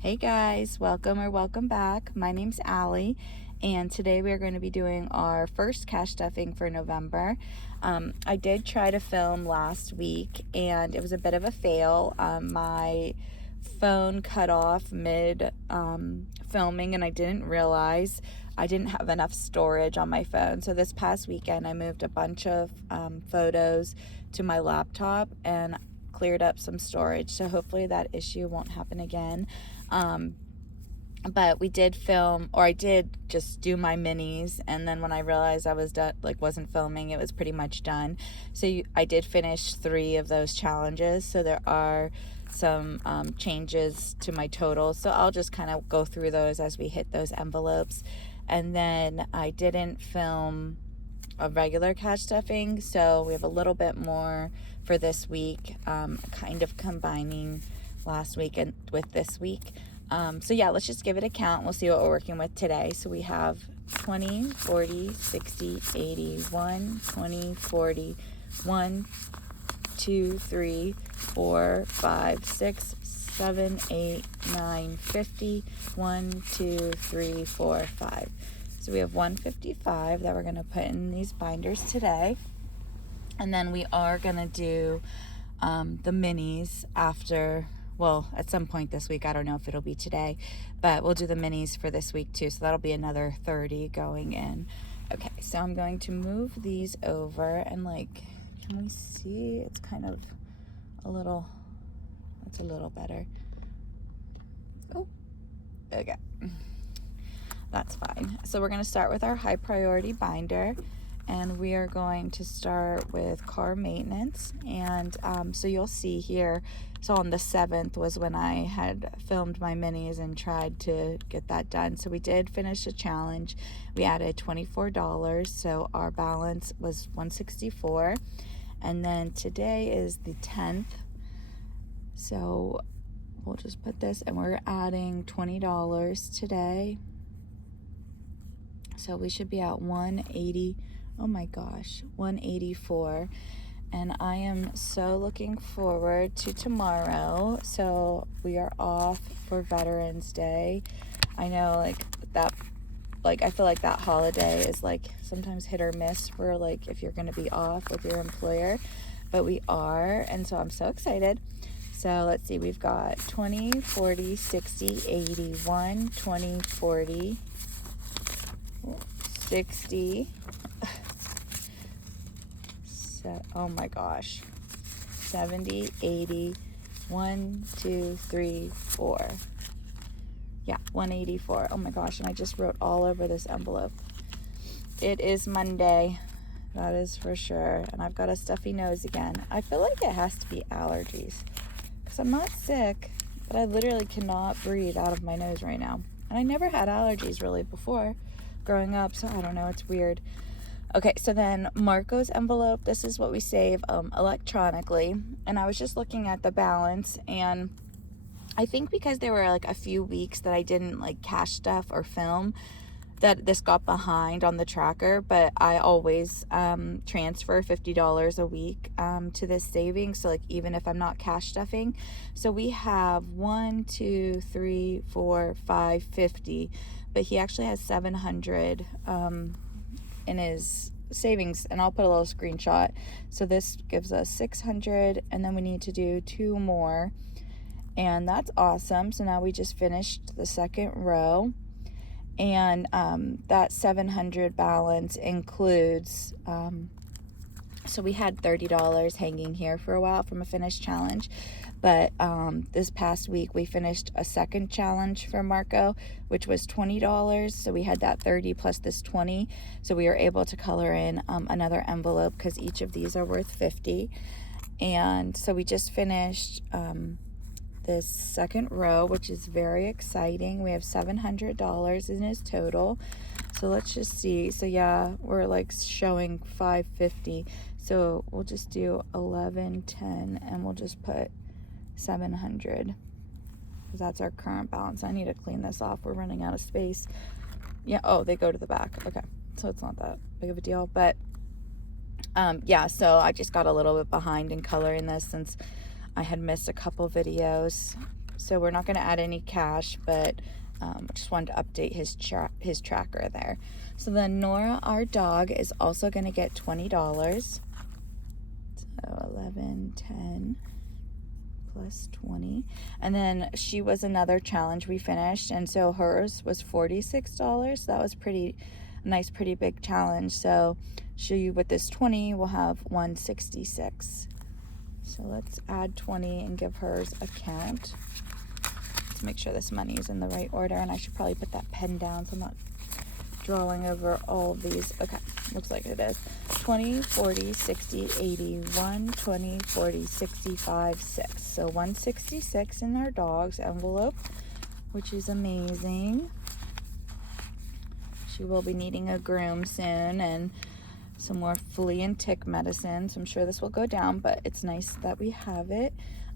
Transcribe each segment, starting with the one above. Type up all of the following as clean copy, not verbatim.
Hey guys, welcome back. My name's Allie, and today we are going to be doing our first cash stuffing for November. I did try to film last week, and it was a bit of a fail. My phone cut off mid filming, and I didn't realize I didn't have enough storage on my phone. So this past weekend, I moved a bunch of photos to my laptop and cleared up some storage, so hopefully that issue won't happen again. But we did film, or I did just do my minis, and then when I realized I was done, like wasn't filming, it was pretty much done. So I did finish 3 of those challenges, so there are some changes to my total, so I'll just kind of go through those as we hit those envelopes. And then I didn't film a regular cash stuffing, so we have a little bit more for this week, kind of combining last week and with this week. So yeah, let's just give it a count. We'll see what we're working with today. So we have 20, 40, 60, 80, 1, 20, 40, 1, 2, 3, 4, 5, 6, 7, 8, 9, 50, 1, 2, 3, 4, 5. So we have 155 that we're going to put in these binders today. And then we are going to do the minis after, well, at some point this week. I don't know if it'll be today, but we'll do the minis for this week too. So that'll be another 30 going in. Okay, so I'm going to move these over and can we see? It's kind of a little, that's a little better. Oh, okay. That's fine. So we're going to start with our high priority binder, and we are going to start with car maintenance. And so you'll see here, so on the 7th was when I had filmed my minis and tried to get that done. So we did finish a challenge. We added $24, so our balance was $164. And then today is the 10th, so we'll just put this, and we're adding $20 today. So we should be at 180. Oh my gosh, 184. And I am so looking forward to tomorrow. So we are off for Veterans Day. I know I feel like that holiday is sometimes hit or miss for if you're going to be off with your employer, but we are, and so I'm so excited. So let's see, we've got 20, 40, 60, 80, 1, 20, 40, 60. So, oh my gosh, 70, 80, 1, 2, 3, 4. Yeah, 184. Oh my gosh, and I just wrote all over this envelope. It is Monday, that is for sure, and I've got a stuffy nose again. I feel like it has to be allergies, because I'm not sick, but I literally cannot breathe out of my nose right now. And I never had allergies really before growing up, so I don't know, it's weird. Okay, so then Marco's envelope, this is what we save electronically, and I was just looking at the balance, and I think because there were a few weeks that I didn't cash stuff or film, that this got behind on the tracker, but I always transfer $50 a week to this savings, so even if I'm not cash stuffing. So we have 1, 2, 3, 4, 5, 50, but he actually has 700 in his savings, and I'll put a little screenshot. So this gives us 600, and then we need to do 2 more, and that's awesome. So now we just finished the second row, and that 700 balance includes so we had $30 hanging here for a while from a finished challenge, but this past week we finished a second challenge for Marco, which was $20. So we had that 30 plus this 20, so we were able to color in another envelope, because each of these are worth 50. And so we just finished this second row, which is very exciting. We have $700 in his total. So let's just see. So yeah, we're showing 550. So we'll just do 11, 10, and we'll just put 700, because that's our current balance. I need to clean this off. We're running out of space. Yeah, oh, they go to the back. Okay, so it's not that big of a deal. But yeah, so I just got a little bit behind in coloring this since I had missed a couple videos, So we're not going to add any cash, but I just wanted to update his tracker there. So then Nora, our dog, is also going to get $20. So 11, 10 plus 20. And then she was another challenge we finished, and so hers was $46. So that was pretty nice, pretty big challenge. So she, with this 20, will have 166. So let's add 20 and give hers a count. Let's make sure this money is in the right order, and I should probably put that pen down so I'm not drawing over all of these. Okay, looks like it is. 20, 40, 60, 80, 1, 20, 40, 65, 6. So 166 in our dog's envelope, which is amazing. She will be needing a groom soon and some more flea and tick medicine. So I'm sure this will go down, but it's nice that we have it.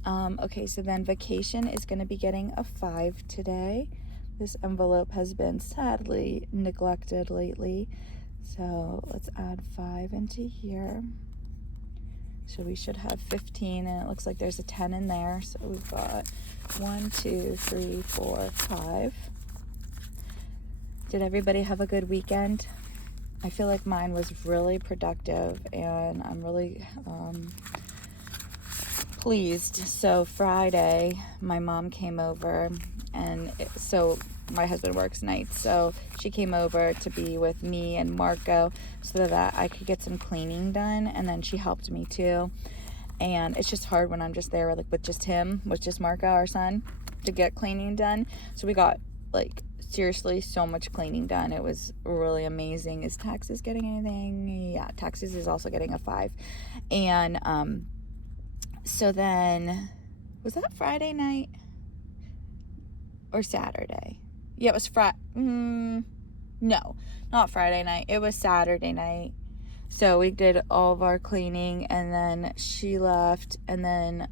Okay, so then vacation is going to be getting a 5 today. This envelope has been sadly neglected lately. So let's add 5 into here. So we should have 15, and it looks like there's a 10 in there. So we've got 1, 2, 3, 4, 5. Did everybody have a good weekend? I feel like mine was really productive, and I'm really pleased. So Friday, my mom came over, and so my husband works nights, so she came over to be with me and Marco so that I could get some cleaning done, and then she helped me too. And it's just hard when I'm just there like with just him, with just Marco, our son, to get cleaning done. So we got like seriously so much cleaning done. It was really amazing. Is Taxes getting anything? Yeah, Taxes is also getting a 5. And so then, was that Friday night or Saturday? Yeah, it was no, not Friday night. It was Saturday night. So we did all of our cleaning, and then she left, and then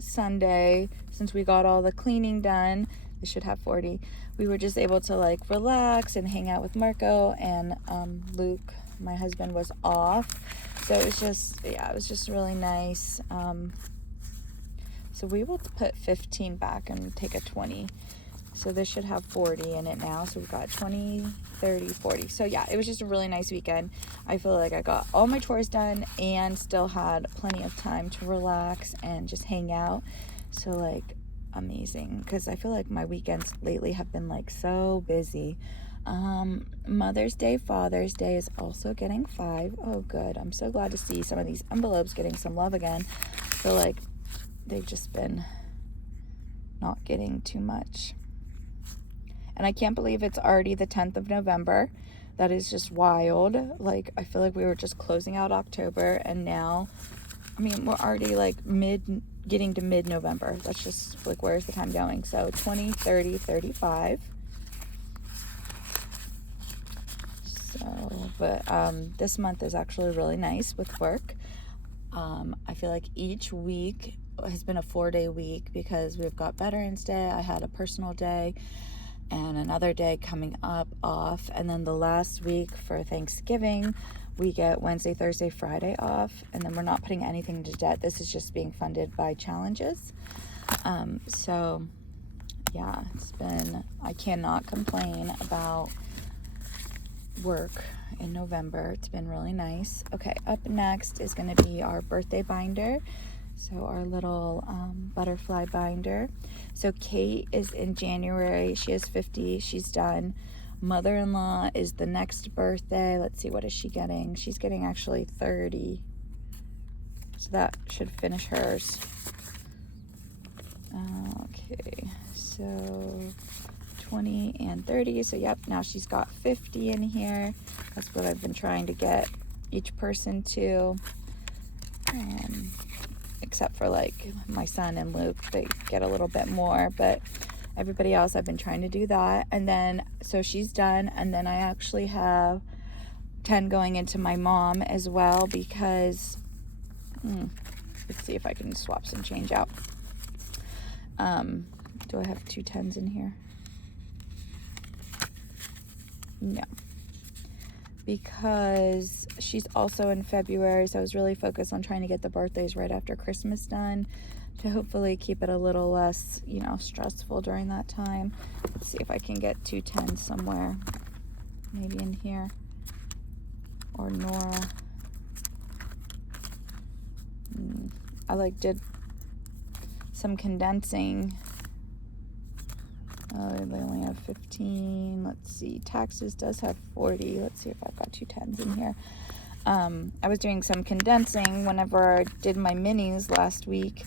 Sunday, since we got all the cleaning done, they should have 40, we were just able to like relax and hang out with Marco, and Luke, my husband, was off. So it was just, yeah, it was just really nice. So we will put 15 back and take a 20. So this should have 40 in it now. So we've got 20, 30, 40. So yeah, it was just a really nice weekend. I feel like I got all my chores done and still had plenty of time to relax and just hang out. So like, amazing. Because I feel like my weekends lately have been like so busy. Mother's Day, Father's Day is also getting 5. Oh, good. I'm so glad to see some of these envelopes getting some love again. I feel like they've just been not getting too much. And I can't believe it's already the 10th of November. That is just wild. Like, I feel like we were just closing out October, and now, I mean, we're already like getting to mid-November. That's just like, where's the time going? So 20, 30, 35. So, but this month is actually really nice with work. I feel like each week has been a 4-day week because we've got Veterans Day. I had a personal day and another day coming up off, and then the last week for Thanksgiving we get Wednesday, Thursday, Friday off, and then we're not putting anything to debt. This is just being funded by challenges. So yeah, it's been, I cannot complain about work in November. It's been really nice. Okay, up next is going to be our birthday binder. So our little butterfly binder. So Kate is in January. She is 50. She's done. Mother-in-law is the next birthday. Let's see, what is she getting? She's getting actually 30. So that should finish hers. Okay, so 20 and 30. So yep, now she's got 50 in here. That's what I've been trying to get each person to. Except for like my son and Luke, they get a little bit more, but everybody else, I've been trying to do that. And then, so she's done. And then I actually have 10 going into my mom as well, because, let's see if I can swap some change out. Do I have 2 10s in here? No. Because she's also in February, so I was really focused on trying to get the birthdays right after Christmas done, to hopefully keep it a little less, you know, stressful during that time. Let's see if I can get 210 somewhere, maybe in here, or Nora. I like did some condensing. Oh, they only have 15. Let's see, taxes does have 40. Let's see if I've got 210s in here. I was doing some condensing whenever I did my minis last week,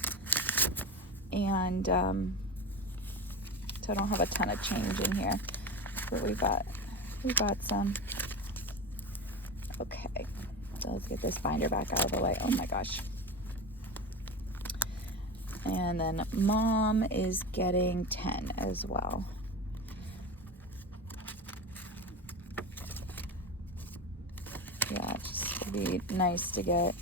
and so I don't have a ton of change in here, but we got some. Okay, so let's get this binder back out of the way. Oh my gosh. And then Mom is getting 10 as well. Yeah, it just would be nice to get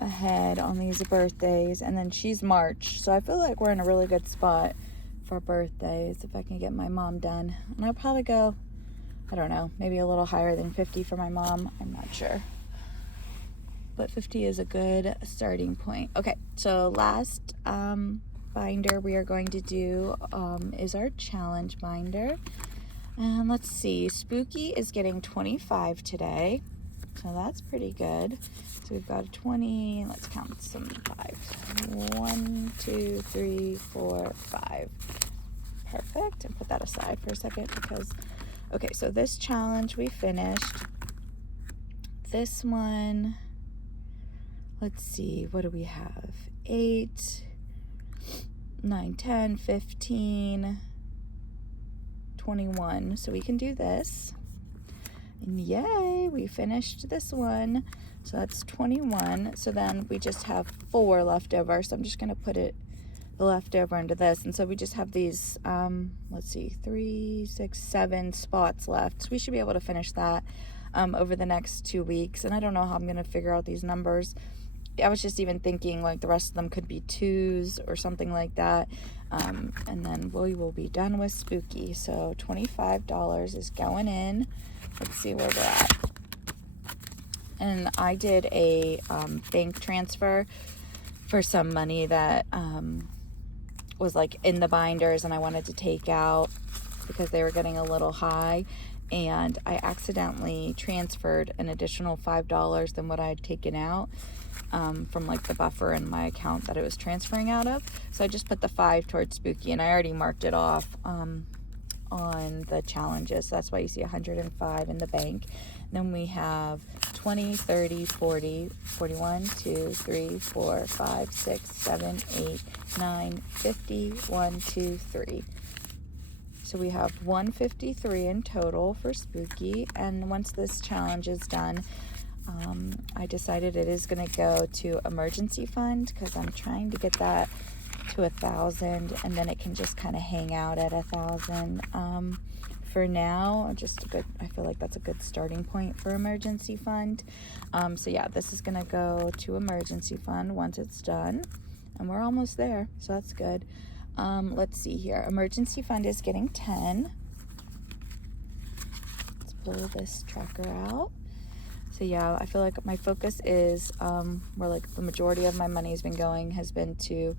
ahead on these birthdays. And then she's March, so I feel like we're in a really good spot for birthdays if I can get my mom done. And I'll probably go, I don't know, maybe a little higher than 50 for my mom. I'm not sure. But 50 is a good starting point. Okay, so last binder we are going to do is our challenge binder. And let's see, Spooky is getting 25 today. So that's pretty good. So we've got a 20, let's count some fives. 1, 2, 3, 4, 5. Perfect. And put that aside for a second because, okay, so this challenge we finished. This one, let's see, what do we have? 8, 9, 10, 15, 21. So we can do this. And yay, we finished this one. So that's 21. So then we just have 4 left over. So I'm just going to put the leftover into this. And so we just have these, let's see, 3, 6, 7 spots left. So we should be able to finish that over the next 2 weeks. And I don't know how I'm going to figure out these numbers. I was just even thinking like the rest of them could be 2s or something like that. And then we will be done with Spooky. So $25 is going in. Let's see where we're at. And I did a bank transfer for some money that was like in the binders and I wanted to take out because they were getting a little high. And I accidentally transferred an additional $5 than what I had taken out from like the buffer in my account that it was transferring out of. So I just put the 5 towards Spooky, and I already marked it off on the challenges. So that's why you see 105 in the bank. Then we have 20, 30, 40, 41, 2, 3, 4, 5, 6, 7, 8, 9, 50, 1, 2, 3. So we have 153 in total for Spooky. And once this challenge is done, I decided it is going to go to emergency fund because I'm trying to get that to 1,000, and then it can just kind of hang out at 1,000 for now. Just a good, I feel like that's a good starting point for emergency fund. So yeah, this is going to go to emergency fund once it's done, and we're almost there, so that's good. Let's see here. Emergency fund is getting 10. Let's pull this tracker out. So yeah, I feel like my focus is where like the majority of my money has been going has been to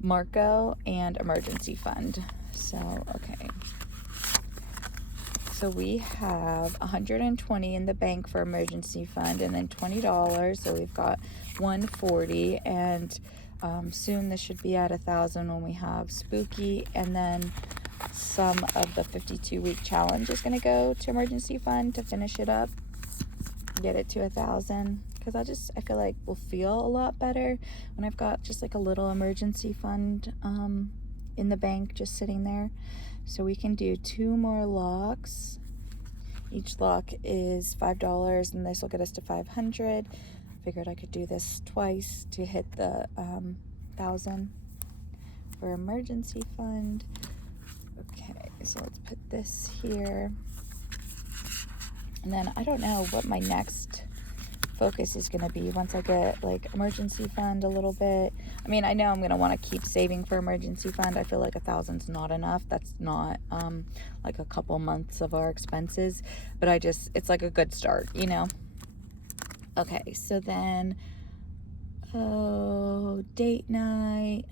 Marco and emergency fund. So okay, so we have 120 in the bank for emergency fund, and then $20, so we've got 140. And soon this should be at 1,000 when we have Spooky, and then some of the 52-week challenge is going to go to emergency fund to finish it up, get it to 1,000, because I feel like we'll feel a lot better when I've got just like a little emergency fund in the bank just sitting there. So we can do 2 more locks. Each lock is $5, and this will get us to 500. Figured I could do this twice to hit the 1,000 for emergency fund. Okay, so let's put this here. And then I don't know what my next focus is going to be once I get like emergency fund a little bit. I mean, I know I'm going to want to keep saving for emergency fund. I feel like 1,000's not enough. That's not like a couple months of our expenses, but it's like a good start, you know? Okay, so then So date night,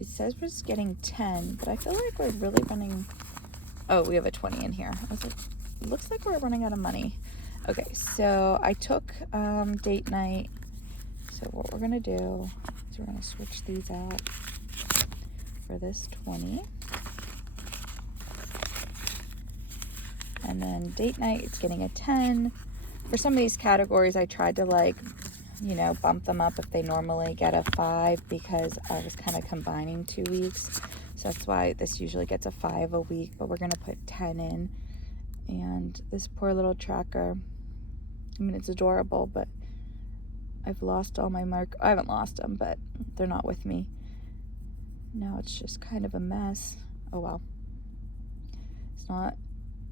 it says we're just getting 10, but I feel like we're really running. Oh, we have a 20 in here. I was like, looks like we're running out of money. Okay, so I took date night. So what we're gonna do is we're gonna switch these out for this 20. And then date night, it's getting a 10. For some of these categories, I tried to, like, you know, bump them up if they normally get a 5, because I was kind of combining 2 weeks. So that's why this usually gets a 5 a week, but we're gonna put 10 in. And this poor little tracker, I mean, it's adorable, but I've lost all my I haven't lost them, but they're not with me. Now it's just kind of a mess. Oh well. It's not,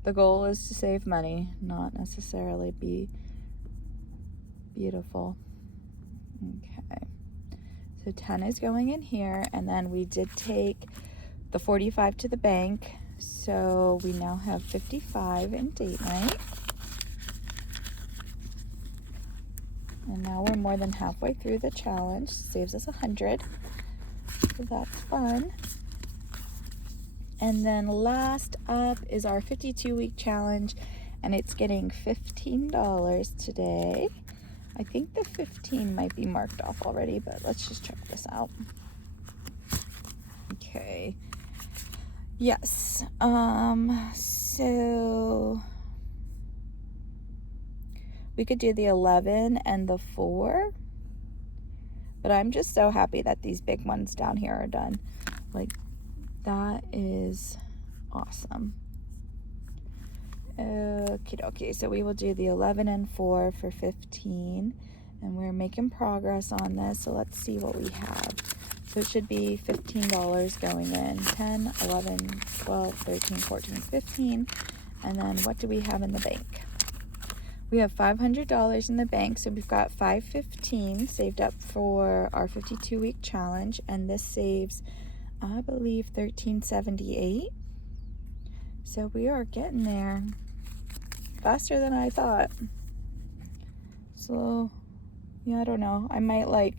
the goal is to save money, not necessarily be beautiful. Okay. So 10 is going in here, and then we did take the 45 to the bank. So we now have 55 in date night. And now we're more than halfway through the challenge. Saves us 100. So that's fun. And then last up is our 52-week challenge, and it's getting $15 today. I think the 15 might be marked off already, but let's just check this out. Okay. Yes. So we could do the 11 and the 4, but I'm just so happy that these big ones down here are done. Like, that is awesome. Okie dokie. So we will do the 11 and 4 for 15, and we're making progress on this. So let's see what we have. So it should be $15 going in. 10, 11, 12, 13, 14, 15. And then what do we have in the bank? We have $500 in the bank, so we've got $515 saved up for our 52-week challenge, and this saves, I believe, $13.78. So we are getting there faster than I thought. So yeah, I don't know. I might like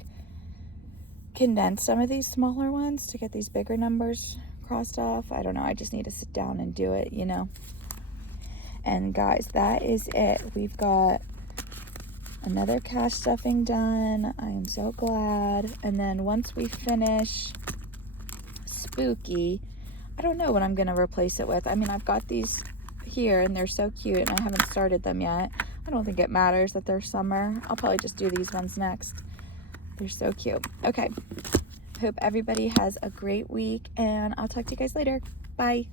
condense some of these smaller ones to get these bigger numbers crossed off. I don't know. I just need to sit down and do it, you know. And guys, that is it. We've got another cash stuffing done. I am so glad. And then once we finish Spooky, I don't know what I'm gonna replace it with. I mean, I've got these here and they're so cute, and I haven't started them yet. I don't think it matters that they're summer. I'll probably just do these ones next. They're so cute. Okay, hope everybody has a great week, and I'll talk to you guys later. Bye.